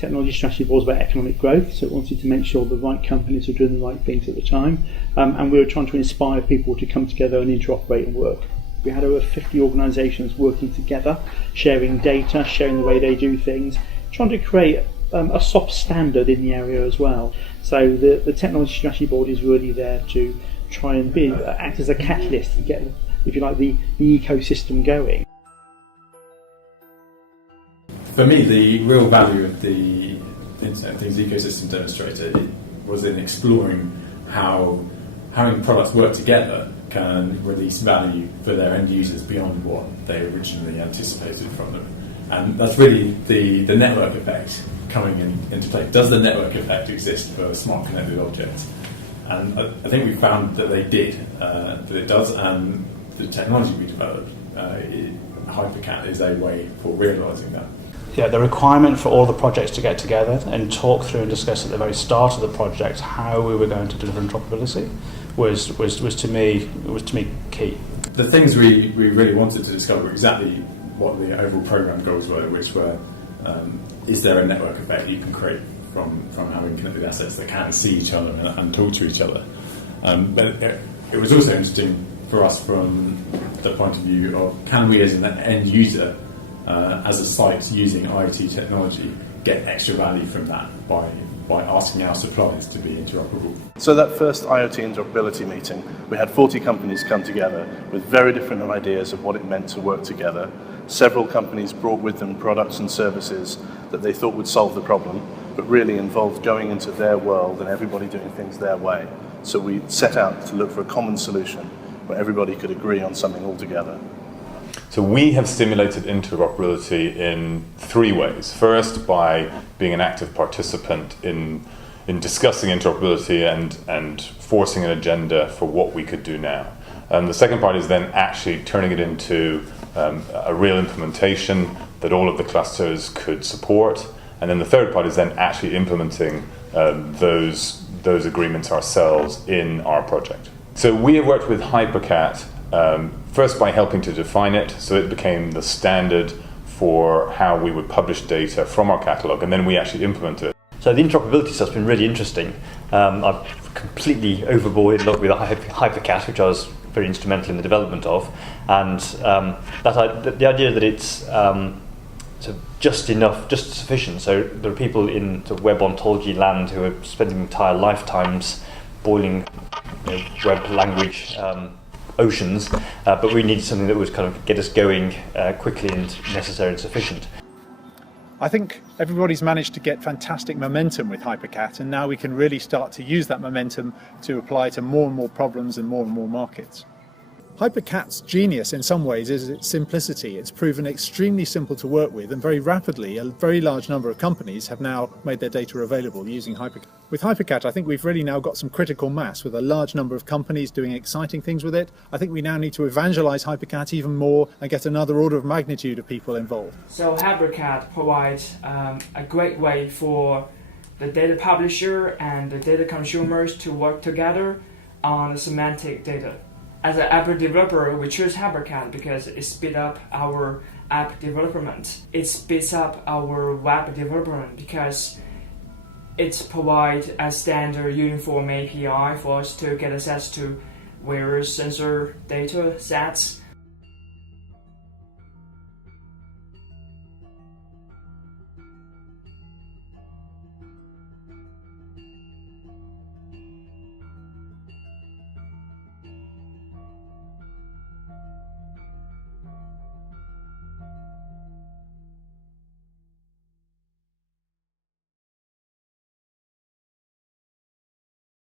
technology strategy was about economic growth, so it wanted to make sure the right companies were doing the right things at the time, and we were trying to inspire people to come together and interoperate and work. We had over 50 organisations working together, sharing data, sharing the way they do things, trying to create a soft standard in the area as well. So the Technology Strategy Board is really there to try and act as a catalyst to get, if you like, the ecosystem going. For me, the real value of the Internet of Things ecosystem demonstrator was in exploring how having products work together can release value for their end users beyond what they originally anticipated from them. And that's really the network effect coming into play. Does the network effect exist for smart connected objects? And I think we found that they did, that it does, and the technology we developed, HyperCat, is a way for realising that. Yeah, the requirement for all the projects to get together and talk through and discuss at the very start of the project how we were going to deliver interoperability was to me key. The things we really wanted to discover were exactly what the overall programme goals were, which were is there a network effect you can create from having connected assets that can see each other and talk to each other. But it was also interesting for us from the point of view of, can we as an end user, as a site using IoT technology, get extra value from that by asking our suppliers to be interoperable. So that first IoT interoperability meeting, we had 40 companies come together with very different ideas of what it meant to work together. Several companies brought with them products and services that they thought would solve the problem, but really involved going into their world and everybody doing things their way. So we set out to look for a common solution where everybody could agree on something altogether. So we have stimulated interoperability in three ways. First, by being an active participant in discussing interoperability and forcing an agenda for what we could do now. The second part is then actually turning it into a real implementation that all of the clusters could support. And then the third part is then actually implementing those agreements ourselves in our project. So we have worked with HyperCat first by helping to define it, so it became the standard for how we would publish data from our catalogue, and then we actually implemented it. So the interoperability stuff's been really interesting. I've completely overboard with HyperCat, which I was very instrumental in the development of, and the idea that it's sort of just enough, just sufficient. So there are people in sort of web ontology land who are spending entire lifetimes boiling web language oceans, but we needed something that would kind of get us going quickly and necessary and sufficient. I think everybody's managed to get fantastic momentum with HyperCat, and now we can really start to use that momentum to apply to more and more problems and more markets. HyperCat's genius in some ways is its simplicity. It's proven extremely simple to work with, and very rapidly a very large number of companies have now made their data available using HyperCat. With HyperCat, I think we've really now got some critical mass with a large number of companies doing exciting things with it. I think we now need to evangelize HyperCat even more and get another order of magnitude of people involved. So HyperCat provides a great way for the data publisher and the data consumers to work together on the semantic data. As an app developer, we choose HyperCat because it speeds up our app development. It speeds up our web development because it provides a standard uniform API for us to get access to various sensor data sets